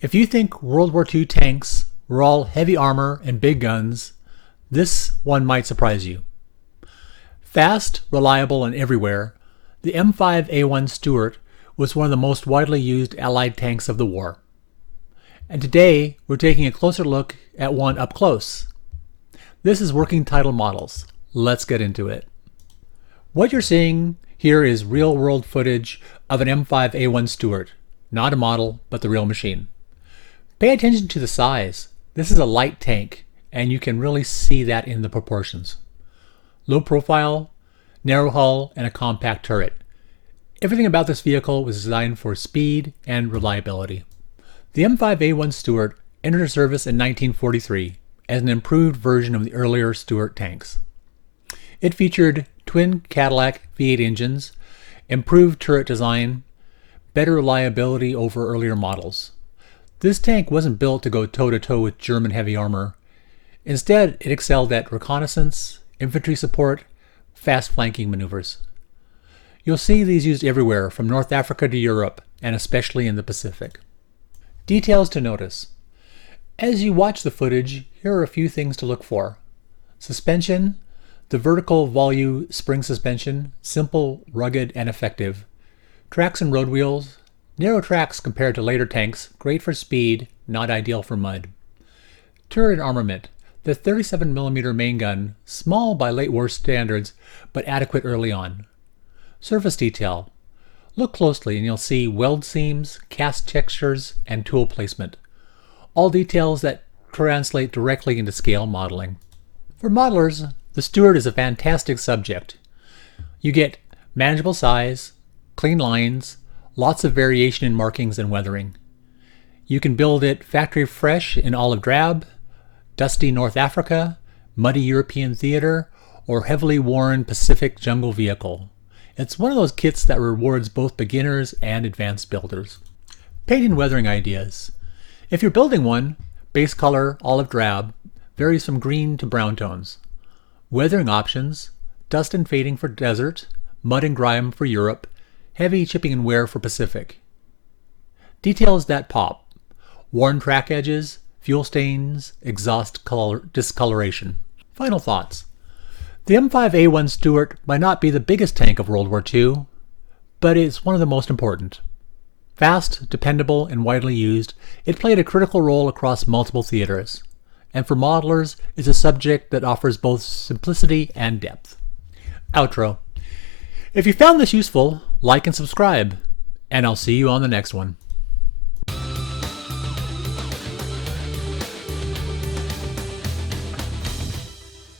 If you think World War II tanks were all heavy armor and big guns, this one might surprise you. Fast, reliable, and everywhere, the M5A1 Stuart was one of the most widely used Allied tanks of the war. And today, we're taking a closer look at one up close. This is Working Title Models. Let's get into it. What you're seeing here is real-world footage of an M5A1 Stuart. Not a model, but the real machine. Pay attention to the size. This is a light tank, and you can really see that in the proportions. Low profile, narrow hull, and a compact turret. Everything about this vehicle was designed for speed and reliability. The M5A1 Stuart entered service in 1943 as an improved version of the earlier Stuart tanks. It featured twin Cadillac V8 engines, improved turret design, better reliability over earlier models. This tank wasn't built to go toe-to-toe with German heavy armor. Instead, it excelled at reconnaissance, infantry support, fast flanking maneuvers. You'll see these used everywhere from North Africa to Europe, and especially in the Pacific. Details to notice. As you watch the footage, here are a few things to look for. Suspension. The vertical Vallejo spring suspension, simple, rugged, and effective. Tracks and road wheels. Narrow tracks compared to later tanks, great for speed, not ideal for mud. Turret armament. The 37mm main gun, small by late war standards, but adequate early on. Surface detail. Look closely and you'll see weld seams, cast textures, and tool placement. All details that translate directly into scale modeling. For modelers, the Stuart is a fantastic subject. You get manageable size, clean lines, lots of variation in markings and weathering. You can build it factory fresh in olive drab, dusty North Africa, muddy European theater, or heavily worn Pacific jungle vehicle. It's one of those kits that rewards both beginners and advanced builders. Paint and weathering ideas. If you're building one, base color olive drab varies from green to brown tones. Weathering options, dust and fading for desert, mud and grime for Europe, heavy chipping and wear for Pacific. Details that pop. Worn track edges, fuel stains, exhaust discoloration. Final thoughts. The M5A1 Stuart might not be the biggest tank of World War II, but it's one of the most important. Fast, dependable, and widely used, it played a critical role across multiple theaters. And for modelers, it's a subject that offers both simplicity and depth. Outro. If you found this useful, like and subscribe, and I'll see you on the next one.